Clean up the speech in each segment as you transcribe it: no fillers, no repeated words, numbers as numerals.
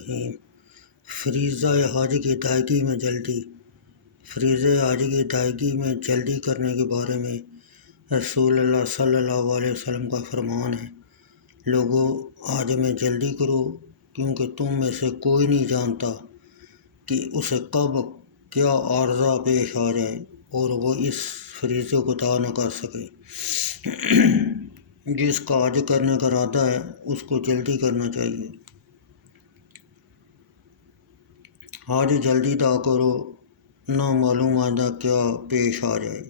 الرحیم۔ فریضہ حج کی ادائیگی میں جلدی۔ فریضہ حج کی ادائیگی میں جلدی کرنے کے بارے میں رسول اللہ صلی اللہ علیہ وسلم کا فرمان ہے، لوگوں حج میں جلدی کرو، کیونکہ تم میں سے کوئی نہیں جانتا کہ اسے کب کیا عارضہ پیش آ جائے اور وہ اس فریضے کو ادا نہ کر سکے۔ جس کا حج کرنے کا ارادہ ہے اس کو جلدی کرنا چاہیے۔ حج جلدی ادا کرو، نہ معلوم آئندہ کیا پیش آ جائے۔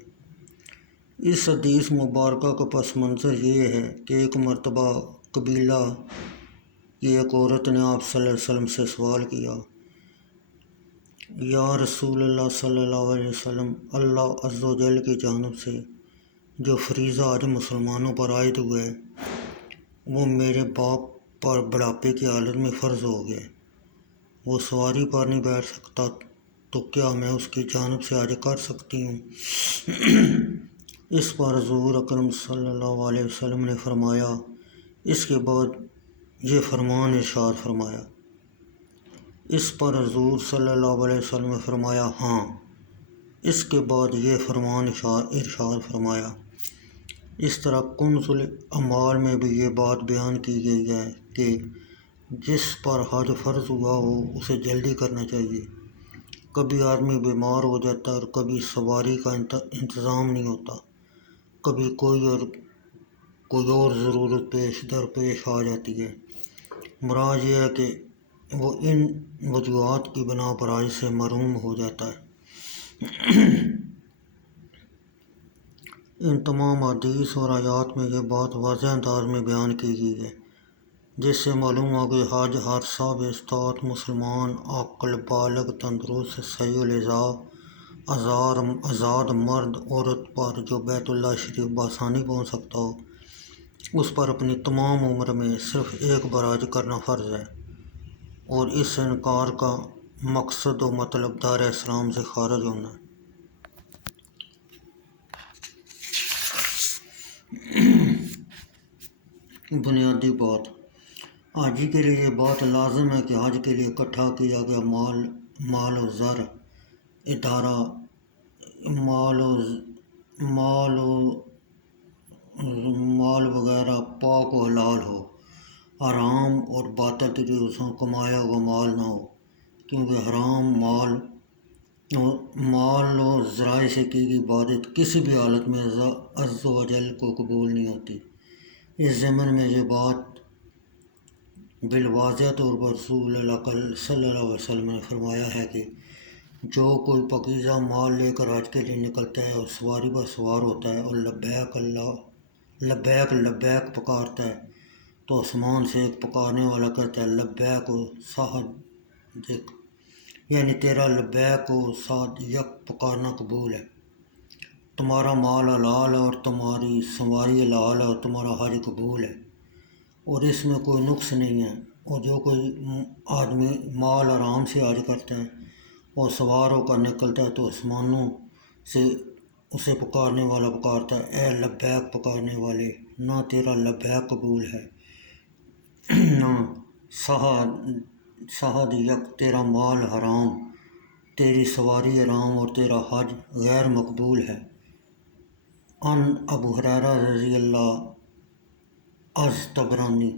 اس حدیث مبارکہ کا پس منظر یہ ہے کہ ایک مرتبہ قبیلہ کی ایک عورت نے آپ صلی اللہ علیہ وسلم سے سوال کیا، یا رسول اللہ صلی اللہ علیہ وسلم، اللہ عز و جل کی جانب سے جو فریضہ حج مسلمانوں پر عائد ہوا ہے وہ میرے باپ پر بڑھاپے کی حالت میں فرض ہو گیا، وہ سواری پر نہیں بیٹھ سکتا، تو کیا میں اس کی جانب سے حج کر سکتی ہوں؟ اس پر حضور اکرم صلی اللہ علیہ وسلم نے فرمایا، اس کے بعد یہ فرمان ارشاد فرمایا۔ اس پر حضور صلی اللہ علیہ وسلم نے فرمایا، ہاں۔ اس کے بعد یہ فرمان ارشاد فرمایا۔ اس طرح کنز الاعمال میں بھی یہ بات بیان کی گئی ہے کہ جس پر حج فرض ہوا ہو اسے جلدی کرنا چاہیے۔ کبھی آدمی بیمار ہو جاتا ہے اور کبھی سواری کا انتظام نہیں ہوتا، کبھی کوئی اور ضرورت درپیش آ جاتی ہے۔ مراد یہ ہے کہ وہ ان وجوہات کی بنا پر حج سے محروم ہو جاتا ہے۔ ان تمام حدیث اور آیات میں یہ بات واضح انداز میں بیان کی گئی ہے، جس سے معلوم ہو کہ حج ہر صاحب استطاعت مسلمان عاقل بالغ تندرست صحیح الحضا آزاد مرد عورت پر جو بیت اللہ شریف بآسانی پہنچ سکتا ہو، اس پر اپنی تمام عمر میں صرف ایک بار حج کرنا فرض ہے، اور اس سے انکار کا مقصد و مطلب دار اسلام سے خارج ہونا ہے۔ بنیادی بات، حاجی کے لیے یہ بات لازم ہے کہ حج کے لیے اکٹھا کیا گیا مال و زر ادارہ مال وغیرہ پاک و حلال ہو، حرام اور باطل طریقوں سے کمایا ہوا مال نہ ہو، کیونکہ حرام مال و ذرائع سے کی گئی عبادت کسی بھی حالت میں عز و جل کو قبول نہیں ہوتی۔ اس ضمن میں یہ بات بالواضح طور پر رسول اللہ صلی اللہ علیہ وسلم نے فرمایا ہے کہ جو کوئی پاکیزہ مال لے کر حج کے لیے نکلتا ہے اور سواری پر سوار ہوتا ہے اور لبیک لبیک پکارتا ہے، تو آسمان سے ایک پکارنے والا کہتا ہے، لبیک و صادق، یعنی تیرا لبیک و صادق پکارنا قبول ہے، تمہارا مال حلال ہے اور تمہاری سواری حلال ہے اور تمہارا حج قبول ہے، اور اس میں کوئی نقص نہیں ہے۔ اور جو کوئی آدمی مال حرام سے حج کرتا ہے اور سوار ہو کر نکلتا ہے، تو آسمانوں سے اسے پکارنے والا پکارتا ہے، اے لبیک پکارنے والے، نہ تیرا لبیک قبول ہے، نہ صادق، تیرا مال حرام، تیری سواری حرام اور تیرا حج غیر مقبول ہے۔ ان ابو ہریرہ رضی اللہ از طبرانی